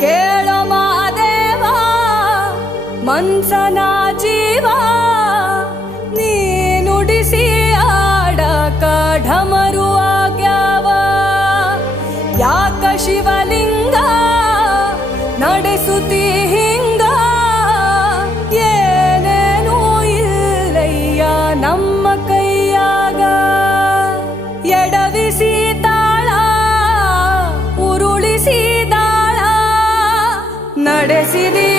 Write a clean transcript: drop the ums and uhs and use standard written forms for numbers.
ಕೇಳೋ ಮಾದೇವ ಮನ್ಸನ ಜೀವ ನೀ ನುಡಿಸಿ ಆಡಕ ಢಮರು ಆಗ್ಯಾವ ಯಾಕ ಶಿವಲಿಂಗ ನಡೆಸುತ್ತಿ ಹಿಂಗ ಏನೇನೂ ಇಲ್ಲಯ್ಯ ನಮ್ಮ ಕೈಯಾಗ ಎಡವಿಸಿ ತಾಳ ಉರುಳಿಸಿ ದಾಳ ನಡೆಸಿದಿ